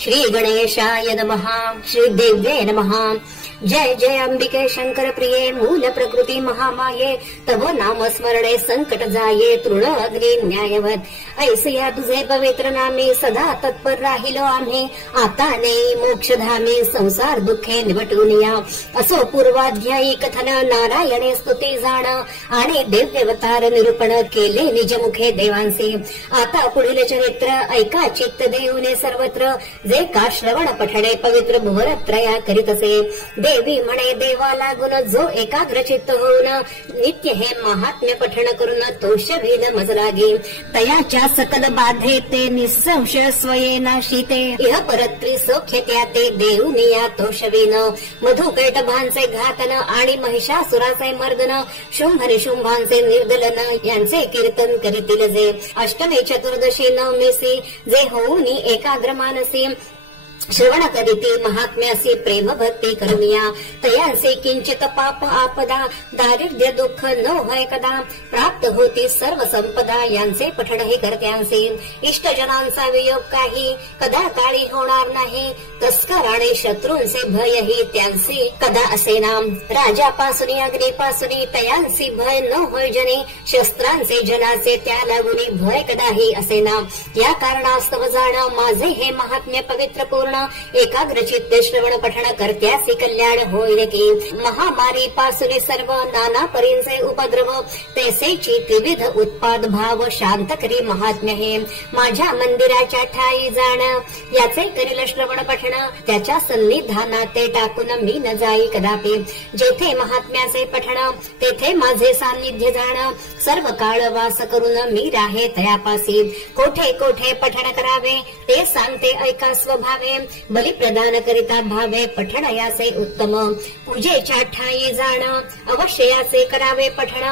श्री गणेशाय नमः। श्री देव्ये नमः। जय जय अंबिके शंकर प्रिये मूल प्रकृती महामाये तव नाम स्मरणे संकट जाये तृण अग्नी न्यायवत ऐसिया तुझे पवित्र नामे सदा तत्पर राहिलो आम्ही आता नेई मोक्षधामी संसार दुःखे निवटून या असो पूर्वाध्यायी कथन नारायणे स्तुती जाण आणि दिव्यवतार निरूपण केले निजमुखे देवांचे आता पुढील चरित्र ऐका चित्त देऊने सर्वत्र जे का श्रवण पठणे पवित्र भुवरत्रया करीत असे देवी म्हणे देवा लागून जो एकाग्रचित्त होऊन नित्य हे महात्म्य पठण करून तोषवीन मज लागे तयाच्या सकल बाधे ते निसंशय स्वये नाशिते इह परत्री सौख्य त्या ते देऊनिया तोषवीन मधुकैटभांचे घातन आणि महिषासुराचे मर्दन शुंभ निशुंभांचे निर्दलन यांचे कीर्तन करीतील जे अष्टमी चतुर्दशी नवमीसी जे होऊनी एकाग्र मानसी श्रवण करीती महात्म्यासी प्रेम भक्ती करुनिया तयासे किंचित पाप आपदा दारिद्र्य दुःख न होय कदा प्राप्त होती सर्व संपदा यांचे पठण हे करत्यांचे इष्टजनांचा वियोग काही कदा काळी होणार नाही तस्कराने शत्रूंचे भयही त्यांचे कदा असेना राजापासून अग्नीपासून तयांसी भय न होय जने शस्त्रांचे जनाचे त्या लागुनी भय कदाही असेना या कारणास्तव जाण माझे हे महात्म्य पवित्र पूर्ण एकाग्रचित्ते श्रवण पठण करत्यासी कल्याण होईल की महामारी पासून सर्व नाना परींचे उपद्रव तैसेची त्रिविध उत्पाद भाव शांत करी महात्म्य हे माझ्या मंदिराच्या ठाई जाण याचे करील श्रवण पठण त्याच्या सन्निधानात ते टाकून मी न जाई कदापि जेथे महात्म्याचे पठण तेथे माझे सान्निध्य जाण सर्व काळ वास करून मी राहे तयापासी कोठे कोठे पठण करावे ते सांगते ऐका स्वभावे बली प्रदान करिता भावे पठण याचे उत्तम पूजेच्या ठाई जाण अवश्य याचे करावे पठण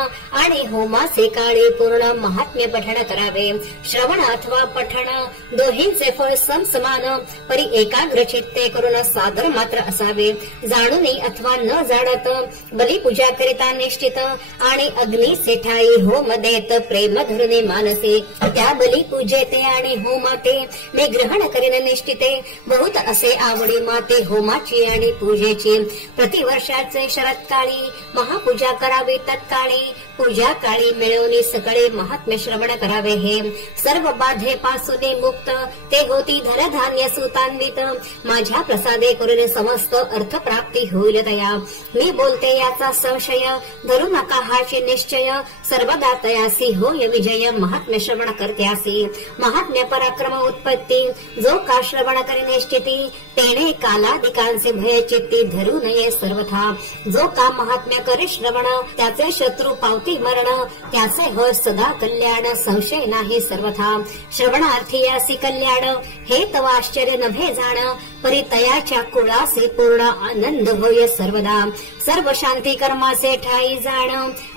आणि होमाचे काळी पूर्ण महात्म्य पठण करावे श्रवण अथवा पठण दोहींचे फळ समसमान परी एकाग्र चित्ते करून सादर मात्र असावे जाणून अथवा न जाणत बलिपूजा करिता निश्चित आणि अग्नीचे ठाई होम देत प्रेम धरुने मानसे त्या बलिपूजेते आणि होमाते मी ग्रहण करीन निश्चिते बहुत असे आवडी माते होमाची आणि पूजेची प्रतिवर्षाचे शरत्काळी महापूजा करावी तत्काळी पूजा काळी मिळवणी सकळे महात्म्य श्रवण करावे हे सर्व बाधेपासून मुक्त ते होती धनधान्य सुतान्वित माझ्या प्रसादे करून समस्त अर्थ प्राप्ती होईल तया मी बोलते याचा संशय धरू नका हाची निश्चय सर्वदा तयासी होय विजय महात्म्य श्रवण करत्यासी महात्म्य पराक्रम उत्पत्ती जो का श्रवण करी निश्चिती तेने कालाधिकांचे भय चित्ती धरू नये सर्वथा जो का महात्म्य करी श्रवण त्याचे शत्रू पावती मरण त्याचे हो सदा कल्याण संशय नाही सर्वथा श्रवणार्थी यासी कल्याण हे तव आश्चर्य नभे जाण परितयाच्या कुळासे पूर्ण आनंद होय सर्वदा सर्व शांती कर्माचे ठाई जाण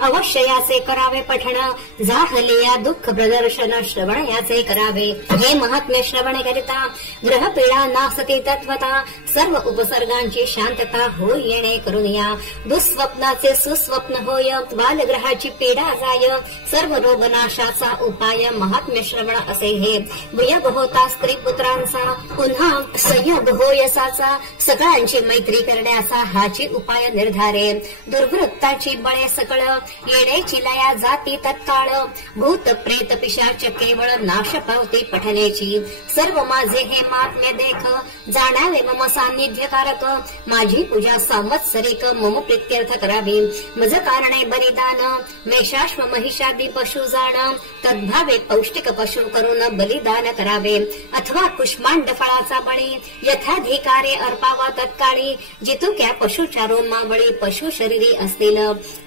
अवश्य याचे करावे पठण जाहले या दुःख प्रदर्शन श्रवण याचे करावे हे महात्म्य श्रवण करिता ग्रह पीडा नासती तत्वता सर्व उपसर्गांची शांतता होय येणे करून या दुःस्वप्नाचे सुस्वप्न होय बालग्रहाची पीडा जाय सर्व रोगनाशाचा उपाय महात्म्य श्रवण असे हे वियोग होता स्त्री पुत्रांचा पुन्हा संयोग होयसाचा सगळ्यांची मैत्री करण्याचा हाची उपाय निर्धारे दुर्वृत्ताची बळे सकळ येण्याची लया जाती तत्काळ भूत प्रेत पिशाच केवळ नाश पावती पठनेची सर्व माझे हे महात्म्य देख जाणावे मम सान्निध्यकारक माझी पूजा संवत्सरिक मम प्रीत्यर्थ करावी मज कारणे बलिदान मेषाश्व महिषादी पशु जाण तद्भावे पौष्टिक पशु करून बलिदान करावे अथवा कुष्मांड फळाचा बळी यथाधिकारे अर्पावा तत्काळी जितुक्या पशुच्या रोमावळी पशु शरीरी असतील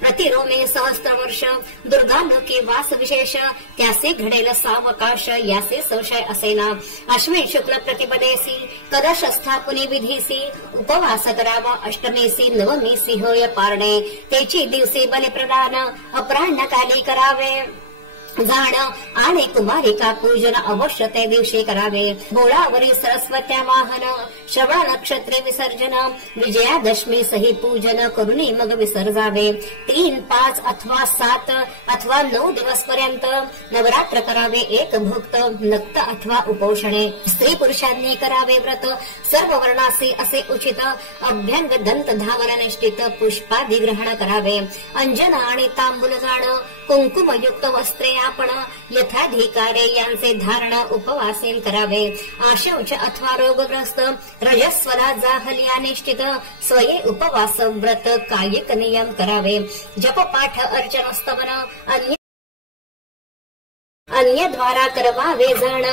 प्रतिरोमे सहस्त्र वर्ष दुर्गालोकी वास विशेष त्याचे घडेल सावकाश याचे संशय असेना अश्विन शुक्ल प्रतिपदेसी कदश स्थापनी विधीसी उपवास करावा अष्टमीसी नवमीसी होय पारणे त्याची दिवशी बलिप्रदान अपराह्न काली करावे जाण आणि कुमारिका पूजन अवश्य ते दिवशी करावे. बोळावरील सरस्वत्या वाहन, श्रवण नक्षत्रे विसर्जन, विजयादशमी सही पूजन करूनही मग विसर्जावे. 3, 5 अथवा 7 अथवा 9 दिवस पर्यंत नवरात्र करावे. एक भुक्त नक्त अथवा उपोषणे. स्त्री पुरुषांनी करावे व्रत सर्व वर्णाचे असे उचित. अभ्यंग दंत धावन निष्ठित पुष्पादी ग्रहण करावे. अंजन आणि तांबूल जाण, कुंकुमयुक्त वस्त्रे आपण यथाधिकारे यांचे धारण उपवासीन करावे. आशौच अथवा रोगग्रस्त रजस्वला जाहल्या निष्ठित स्वये उपवास व्रत कायिक नियम करावे. जपपाठ अर्चन स्तवन अन्य द्वारा करवावे जाण.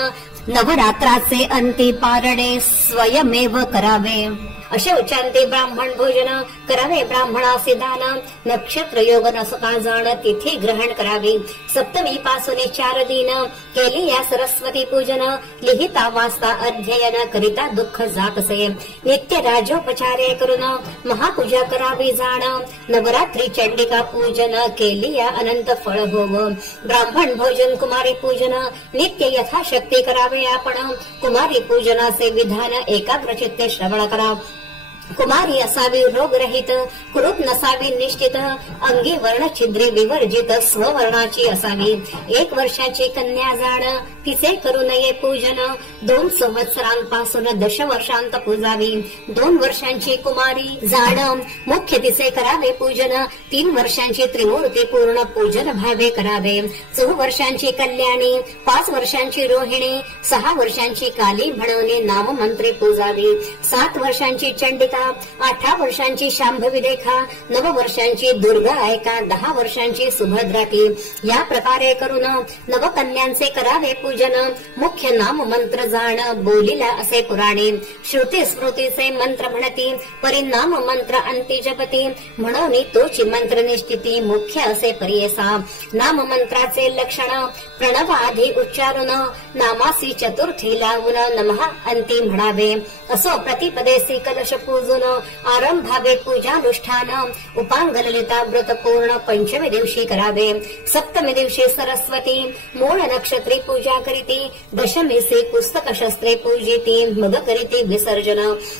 नवरात्राचे अंती पारणे स्वयमेव करावे. अशौचांती ब्राह्मण भोजन करावे. ब्राह्मणासे दान नक्षत्र योग नसका जाण तिथी ग्रहण करावी. सप्तमी पासून 4 दिन केली या सरस्वती पूजन. लिहिता वाचता अध्ययन करिता दुःख जातसे. नित्य राजोपचारे करून महापूजा करावी जाण. नवरात्री चंडिका पूजन केली या अनंत फळ होव. ब्राह्मण भोजन कुमारी पूजन नित्य यथाशक्ती करावे आपण. कुमारी पूजनाचे विधान एकाग्रचित्ते श्रवण करा. कुमारी असावी रोगरहित, कुरूप नसावी निश्चित, अंगी वर्ण छिद्रे विवर्जित, स्ववर्णाची असावी. 1 वर्षाची कन्या जाण तिचे करू नये पूजन. 2 संवत्सरांपासून 10 वर्षांत पूजावी. 2 वर्षांची कुमारी जाण मुख्य तिचे करावे पूजन. 3 वर्षांची त्रिमूर्ती पूर्ण पूजन भावे करावे. 4 वर्षांची कल्याणी, 5 वर्षांची रोहिणी, 6 वर्षांची काली म्हणून नाममंत्री पूजावी. 7 वर्षांची चंडिका, 8 वर्षांची शांभवी रेखा, 9 वर्षांची दुर्गा ऐका, 10 वर्षांची सुभद्रा ती. या प्रकारे करून नवकन्यांचे करावे पूजन. मुख्य नाम मंत्र जाण बोलिला असे पुराणे. श्रुती स्मृतीचे मंत्र म्हणती, परिणाम मंत्र अंती जपती, म्हणून तोची मंत्र निष्ठिती मुख्य असे परियसा. नाम मंत्राचे लक्षण प्रणव आधी उच्चारून नामासी चतुर्थी लावून नमः अंती म्हणावे. असो प्रतिपदेसी कलश पूजून आरंभावे पूजानुष्ठान. उपांग ललिता व्रत पूर्ण 5वी दिवशी करावे. 7मी दिवशी सरस्वती मूळ नक्षत्री पूजा करीती. 10मीसी पुस्तक शस्त्रे पूजिती मग करीती विसर्जन.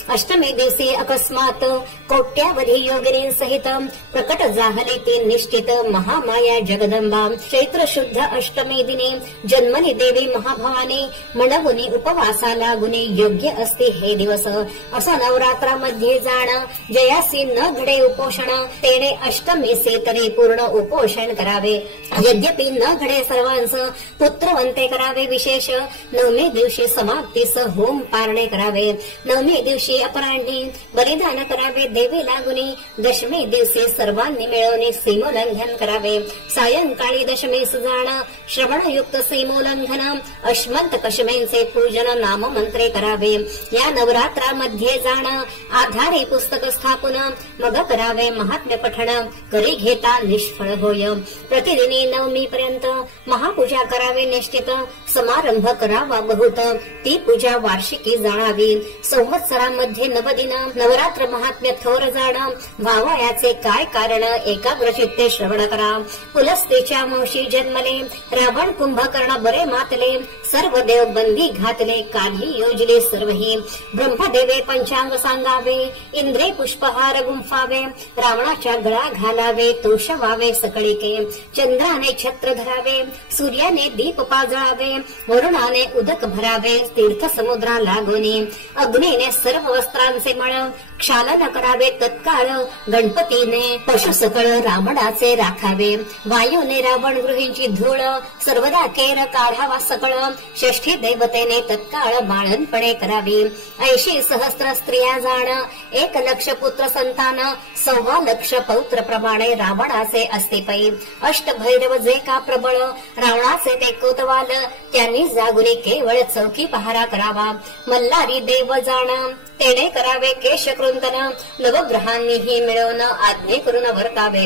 8मी दिवशी अकस्मात कोट्यावधी योगिनी सहित प्रकट जाहली ती निश्चित महामाया जगदंबा. चैत्र शुद्ध अष्टमी दिनी जन्मनी देवी महाभवानी म्हणवुनी उपवासा लागुनी योग्य असते हे दिवस. असं नवरात्रामध्ये जाण जयासी न घडे उपोषण तेने अष्टमीसे तरी पूर्ण उपोषण करावे. यद्यपि न घडे सर्वांस पुत्रवंते करावे विशेष. 9मी दिवशी समाप्तीस होम पारणे करावे. 9मी दिवशी अपराह्नी बलिदान करावे देवी लागुनी. 10मी दिवशी सर्वांनी मिळवणे सीमोल्लंघन करावे. सायंकाळी 10मीस जाण श्रवणयुक्त सीमोल्लंघन. अश्मंत कशमेंचे पूजन नाममंत्रे करावे. या नवरात्रामध्ये जाण आधारे पुस्तक स्थापन मग करावे महात्म्य पठण. करी घेता निष्फळ होय. प्रतिदिनी 9मी पर्यंत महापूजा करावे निश्चित. समारंभ करावा बहुत. ती पूजा वार्षिकी जाणावी. संवत्सरामध्ये 9 दिन नवरात्र महात्म्य थोर जाण. व्हावयाचे काय कारण एकाग्रचित्ते श्रवण करा. पुलस्तेच्या वंशी जन्मले रावण कुंभकर्ण बरे मातले. सर्व देव बंदी घातले काली योजले सर्वही. ब्रह्मदेवे पंचांग सांगावे. इंद्रे पुष्पहार गुंफावे. रावणाच्या गळा घालावे तोषवावे सकळीके. चंद्राने छत्र धरावे. सूर्याने दीप पाजळावे. वरुणाने उदक भरावे तीर्थ समुद्रा लागोनी. अग्नीने सर्व वस्त्रांचे मळ क्षालन करावे तत्काळ. गणपतीने पशु सकळ रावणाचे राखावे. वायूने रावण गृहींची धूळ सर्वदा केर काढावा सकळ. षष्ठी देवतेने तत्काळ बाळणपणे करावी. 80 सहस्त्र स्त्रिया जाण 1 लक्ष पुत्र संतान. 1.25 लक्ष पौत्र प्रमाणे रावणाचे असते पै. अष्टभैरव जे का प्रबळ रावणाचे ते कोतवाल. त्यांनी जागुनी केवळ चौकी पहारा करावा. मल्हारी देव जाण तेने करावे केश कृंतन. नवग्रहांनीही मिळवून आज्ञे करून वर्तावे.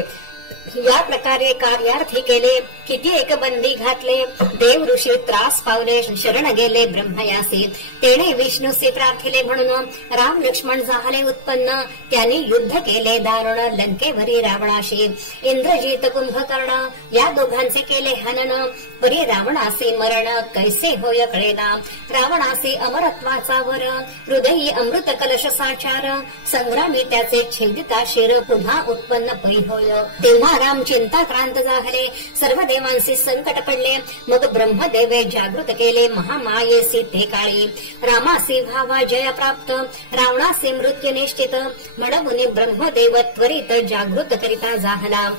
या प्रकारे कार्यार्थी केले, किती एक बंदी घातले, देव ऋषी त्रास पावले, शरण गेले ब्रह्मयासी, तेने विष्णूसी प्रार्थिले म्हणून राम लक्ष्मण झाले उत्पन्न, त्यांनी युद्ध केले दारुण लंकेवरी रावणाशी, इंद्रजित कुंभकर्ण या दोघांचे केले हनन, परी रावणासी मरण कैसे होय कळेना, रावणासी अमरत्वाचा वर, हृदयी अमृत कलश साचार, संग्रामी त्याचे छेदिता शिर, पुन्हा उत्पन्न परी होय, तेव्हा राम चिंताक्रांत झाले, सर्व देवांशी संकट पडले, मग ब्रह्मदेवे जागृत केले, महामायेसी ते काळी, रामासी व्हावा जय प्राप्त, रावणासी मृत्यू निश्चित, म्हणून ब्रह्मदेव त्वरित जागृत करिता झाला,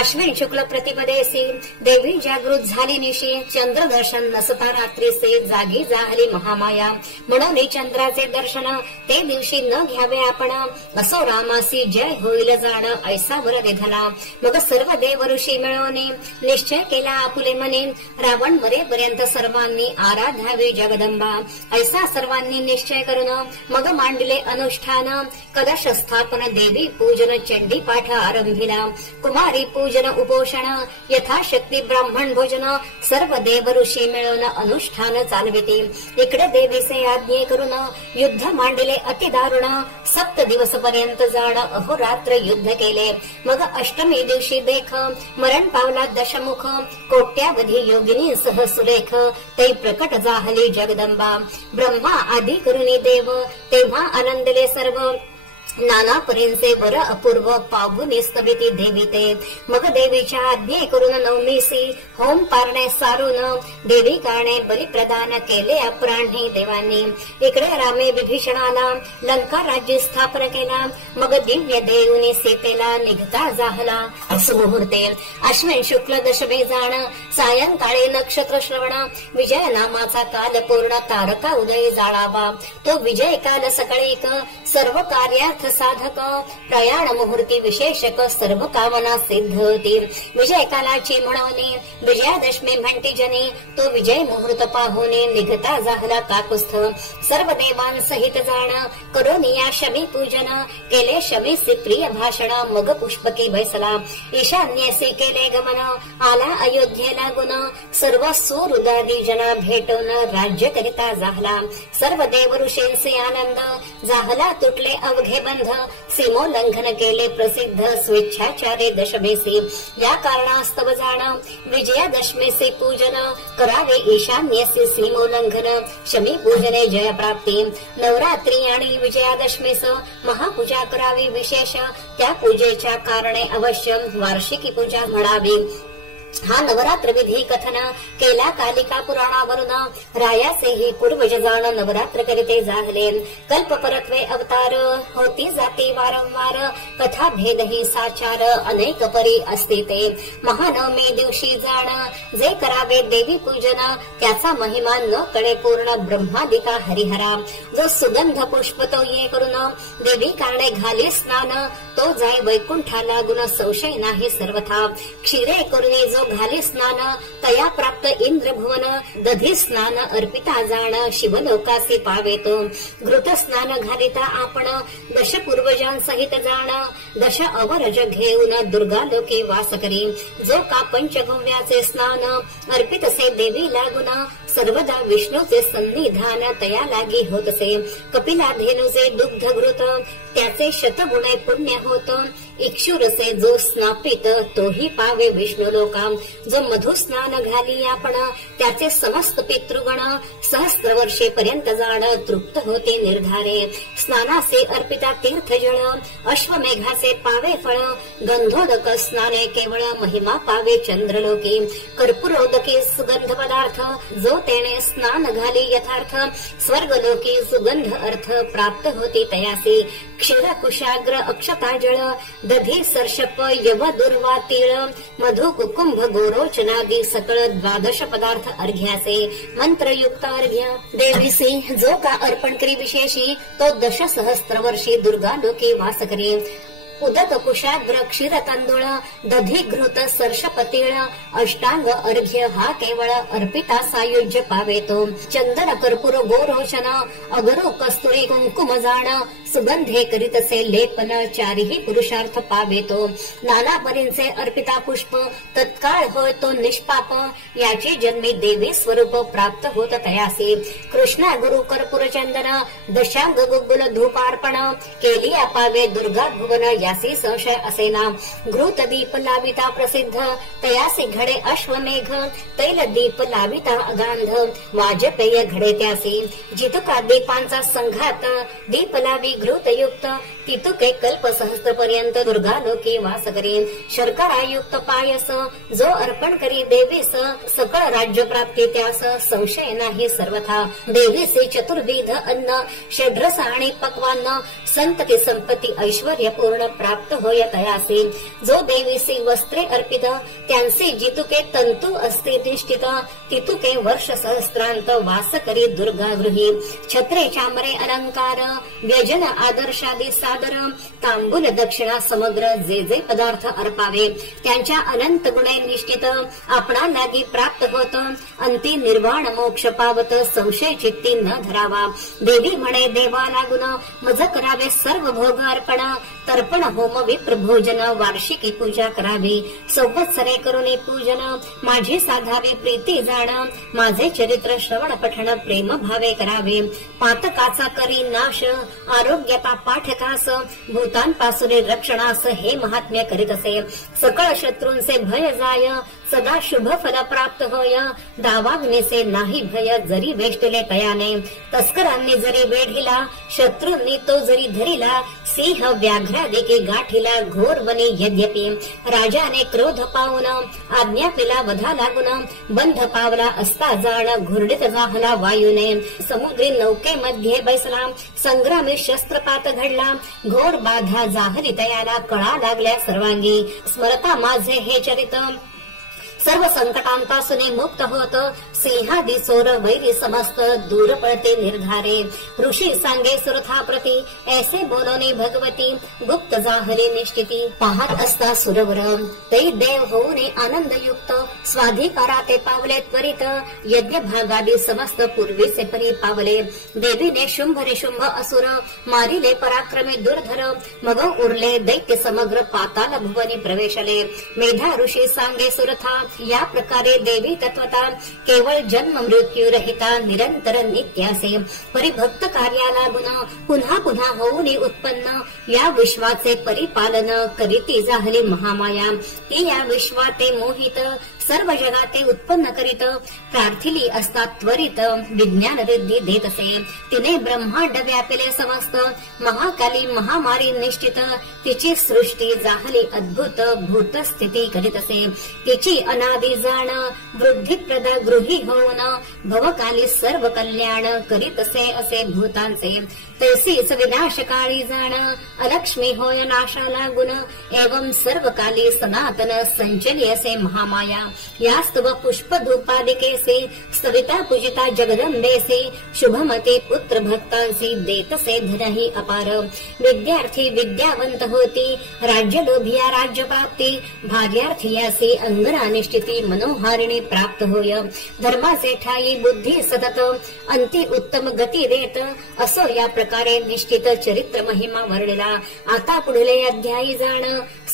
अश्विन शुक्ल प्रतिपदेसी देवी जागृत झाली निशी, चंद्र दर्शन नसता रात्रीसे जागी झाली महामाया, म्हणून चंद्राचे दर्शन ते दिवशी न घ्यावे आपण, असो रामासी जय होईल जाण ऐसा वर विधला, मग सर्व देव ऋषी मिळवून निश्चय केला आपुले मने, रावण मरेपर्यंत सर्वांनी आराध्यावी जगदंबा, ऐसा सर्वांनी निश्चय करून मग मांडले अनुष्ठान, कलश स्थापन देवी पूजन चंडी पाठ आरंभिला, कुमारी पूजन उपोषण यथाशक्ती ब्राह्मण भोजन, सर्व देव ऋषी मिळवून अनुष्ठान चालविते, इकडे देवीचे आज्ञे करून युद्ध मांडले अतिदारुण, 7 दिवस पर्यंत जाण अहोरात्र युद्ध केले, मग अष्टमी दिवशी देख मरण पावला दशमुख, कोट्यावधी योगिनी सह सुरेख, ते प्रकट झाली जगदंबा, ब्रह्मा आदी करुणी देव, तेव्हा आनंदले सर्व, नाना परींचे वर अपूर्व पावुनी स्तविती देवीते, मग देवीच्या आज्ञे करून नवमीसी होम पारणे सारून, देवी कारणे बलिप्रदान केले अप्राणी देवांनी, इकडे रामे विभीषणाला लंका राज्य स्थापन केला, मग दिव्य देऊनी सीतेला निघता जाहला, सुमुहूर्ते अश्विन शुक्ल दशमे जाण, सायंकाळी नक्षत्र श्रवण, विजय नामाचा काल पूर्ण तारका उदय जाळावा, तो विजय काल सकाळीक, सर्व कार्यार्थ साधक, प्रयाण मुहूर्ती विशेषक, सर्व कामना सिद्ध होती, विजय कालाची म्हणून विजयादशमी म्हणती जनी, तो विजय मुहूर्त पाहुने निघता झाला काकुस्थ, सर्व देवांसहित जाण करून या शमी पूजन, केले शमीसी प्रिय भाषण, मग पुष्पकी बैसला, ईशान्येसी केले गमन, आला अयोध्येला गुण, सर्व सुहृदादी जना भेटून राज्य करिता झाला, सर्व देव ऋषींचे आनंद झाला, तुटले अवघे बंध, सीमोल्लंघन केले प्रसिद्ध, स्वेच्छाचारे दशमेसी, या कारणास्तव जाण विजयादशमीचे पूजन, करावे ईशान्येसी सीमोल्लंघन, शमी पूजने जय प्राप्ती, नवरात्री आणि विजयादशमीस महापूजा करावी विशेष, त्या पूजेच्या कारणे अवश्य वार्षिकी पूजा म्हणावी, हा नवरात्र विधी कथन केला कालिका पुराणावरून, रायासेही पूर्वज जाण नवरात्र करिते जाहले, कल्प परत्वे अवतार होती जाती वारंवार, कथा भेदही साचार अनेक परी असते ते, महानवमी दिवशी जाण जे करावे देवी पूजन, त्याचा महिमा न कळे पूर्ण ब्रह्मादिका हरिहरा, जो सुगंध पुष्प तो ये करून देवी कारणे घाली स्नान, तो जाय वैकुंठाला गुण संशय नाही सर्वथा, क्षीरे करुणे जो घाली स्नान, तया प्राप्त इंद्र भुवन, दधी स्नान अर्पिता जाण शिवलोकासी पावेतो, घृत स्नान घालिता आपण दश पूर्वजांसहित जाण, दश अवरज घेऊन दुर्गा लोके वास करी, जो का पंचगव्याचे स्नान अर्पितसे देवी लागुन, सर्वदा विष्णूचे सन्निधान तया लागी होतसे, कपिला धेनुचे दुग्ध घृत त्याचे शतगुणे पुण्य होत, इक्षुरसे जो स्नापित तोही पावे विष्णू लोका, जो मधु स्नान घाली आपण त्याचे समस्त पितृगण, सहस्त्र वर्षे पर्यंत जाण तृप्त होते निर्धारे, स्नानासे अर्पिता तीर्थ जळ, अश्वमेघाचे पावे फळ, गंधोदक स्नाने केवळ महिमा पावे चंद्रलोकी, कर्पूरोदकी सुगंध पदार्थ, जो तेने स्नान घाली यथार्थ, स्वर्गलोकी सुगंध अर्थ प्राप्त होती तयासी, क्षीर कुशाग्र अक्षता जळ, दधी सर्षप यव दुर्वा तीळ, मधु कुकुंभ गोरोचनादी सकळ 12 पदार्थ अर्घ्याचे, मंत्रयुक्त अर्घ्य देवीसे जो का अर्पण करी विशेषी, तो 10 सहस्त्र वर्षी दुर्गा लोके वास करी, उदक कुशाग्र क्षीर तांदूळ दधी घृत सर्षपतीळ अष्टांग अर्घ्य हा केवळ अर्पिता सायुज्य पावेतो चंदन कर्पूर गोरोचन अगरो कस्तुरी कुंकुम जाण सुगंधे करीतसे लेपन चारही पुरुषार्थ पावेतो नाना परींचे अर्पिता पुष्प तत्काळ होय तो निष्पाप याची जन्मी देवी स्वरूप प्राप्त होत तयासी कृष्णा गुरु कर्पूर चंदन दशांग गुगुल धूपार्पण केली पावे दुर्गा भुवन यासी संशय असेना घृत दीप लाविता प्रसिद्ध तयासी घडे अश्वमेघ तैल दीप लाविता अगांध वाजपेय घडे त्यासी जितुका दीपांचा संघात दीप लावी घृतयुक्त तितुके कल्प सहस्त्र पर्यंत दुर्गा लोके वास करीन शर्करायुक्त पायस जो अर्पण करी देवीस सकळ राज्य प्राप्ती त्यास संशय नाही सर्वथा देवीचे चतुर्विध अन्न षड्रस आणि पक्वान्न संतती संपत्ती ऐश्वर्य पूर्ण प्राप्त होय तयासी जो देवीसी वस्त्रे अर्पित त्यांचे जितुके तंतु असते तिष्ठित तितुके वर्ष सहस्रांत वास करी दुर्गा गृही छत्रे चामरे अलंकार व्यजन आदर्शादी सादर तांबूल दक्षिणा समग्र जे जे पदार्थ अर्पावे त्यांच्या अनंत गुणे निष्ठित आपणा लागी प्राप्त होत अंती निर्वाण मोक्ष पावत संशय चित्ती न धरावा देवी म्हणे देवा लागून मज करावे सर्व भोग अर्पण तर्पण होम विप्र भोजन वार्षिकी पूजा करावी संवत्सरे करुणी पूजन माझी साधावी प्रीती जाण माझे चरित्र श्रवण पठण प्रेम भावे करावे पातकाचा करी नाश आरोग्यता पाठकास भूतांपासून रक्षणास हे महात्म्य करीत असे सकळ शत्रूंचे भय जाय सदा शुभ फल प्राप्त होय दावाग्नीचे नाही भय जरी वेष्टले तयाने तस्करांनी जरी वेढिला शत्रूंनी तो जरी धरिला सिंह व्याघ्रादिके गाठीला घोर बने यद्यपि राजाने क्रोध पावून आज्ञा पिला वधा लागून बंध पावला असता जाण घुरडीत जाहला वायूने समुद्री नौकेमध्ये बैसला संग्रामी शस्त्रपात घडला घोर बाधा जाहली तयाला कळा लागल्या सर्वांगी स्मरता माझे हे चरित सर्व संकटांपासून मुक्त होत सिंहादी चोर वैरी समस्त दूर पळते निर्धारे ऋषी सांगे सुरथा प्रती ऐसे बोलोनी भगवती गुप्त जाहली निष्ठिती पाहत असता सुरवर ते देव होऊन आनंदयुक्त स्वाधिकारा ते पावले त्वरित यज्ञ भागादी समस्त पूर्वीचे परी पावले देवीने शुंभ निशुंभ असुर मारिले पराक्रमी दुर्धर मग उरले दैत्य समग्र पाताल भुवनी प्रवेशले मेधा ऋषी सांगे सुरथा या प्रकारे देवी तत्वता केवळ जन्म मृत्यू रहिता निरंतर नित्यासे परिभक्त कार्याला गुण पुन्हा पुन्हा होऊन उत्पन्न या विश्वाचे परिपालन करीती जाहली महामाया ती या विश्वाते मोहित सर्व जगाते उत्पन्न करीत प्रार्थिली असता त्वरित विज्ञान रिद्धी देत असे तिने ब्रह्मांड व्यापिले समस्त महाकाली महामारी निष्ठित तिची सृष्टी जाहली अद्भुत भूत स्थिती करीत असे तिची अनादि जाण वृद्धिप्रदा गृही होऊन भवकाली सर्व कल्याण करीत असे भूतांचे तैसीच विनाशकाळी जाण अलक्ष्मी होय नाशाला गुण एवं सर्व काली सनातन संचली असे महामाया यास्तव पुष्प धूपादिकेसे सविता पूजिता जगदंबेसे शुभमते पुत्र भक्तांसी देतसे धनही अपार विद्यार्थी विद्यावंत होती राज्य लोभिया राज्य प्राप्ती भाग्यार्थीयासी अंगना निष्ठिती मनोहारिणी प्राप्त होय धर्माचे ठाई बुद्धी सतत अंती उत्तम गती देत असो या प्रकारे निष्ठित चरित्र महिमा वर्णिला आता पुढले अध्यायी जाण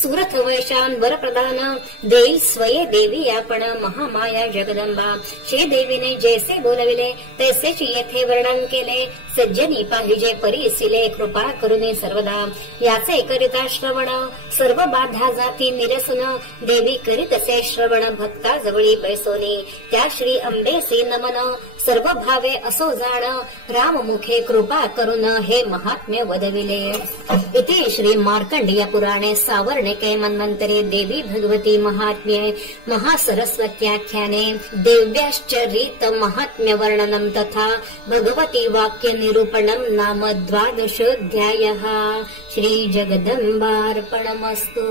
सुरथ वैशान वर प्रदान देई स्वये देवी आपण महामाया जगदंबा श्री देवीने जैसे बोलविले तैसेच येथे वर्णन केले सज्जनी पाहिजे परीसिले कृपा करुनी सर्वदा याचे करिता श्रवण सर्व बाधा जाती निरसन देवी करीत असे श्रवण भक्ता जवळी बैसोनी त्या श्री अंबेसी नमन सर्व भावे असो जाण राम मुखे कृपा करून हे महात्म्य वदविले इति श्री मार्कंडेय पुराणे सावर्णिके मन्वन्तरे देवी भगवती महात्म्ये महासरस्वत्याख्याने देव्याश्चरित महात्म्य वर्णनं तथा भगवती वाक्य निरूपणं नाम 12 अध्यायः श्री जगदम्बार्पणमस्तु।